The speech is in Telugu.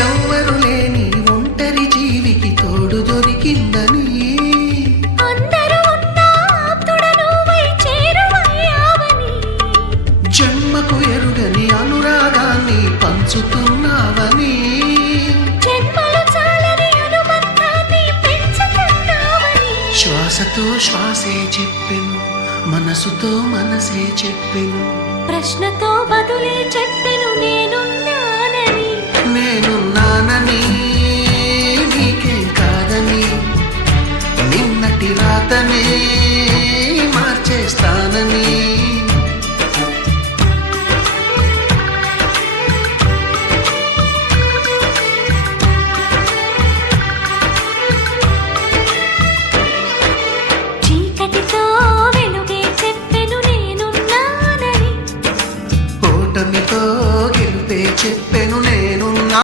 ఎవ్వరు లేని ఒంటరి జీవికి తోడు దొరికిందని అందరూ ఉన్నా ఆప్తుడ నువ్వై చేరువయ్యావని జన్మకు ఎరుగని అనురాగాన్ని పంచుతున్నావని జన్మలు చాలని అనుబంధాన్ని పెంచుతున్నావని శ్వాసతో శ్వాసే చెప్పెను మనసుతో మనసే చెప్పెను ప్రశ్నతో బదులే చెప్పెను నేను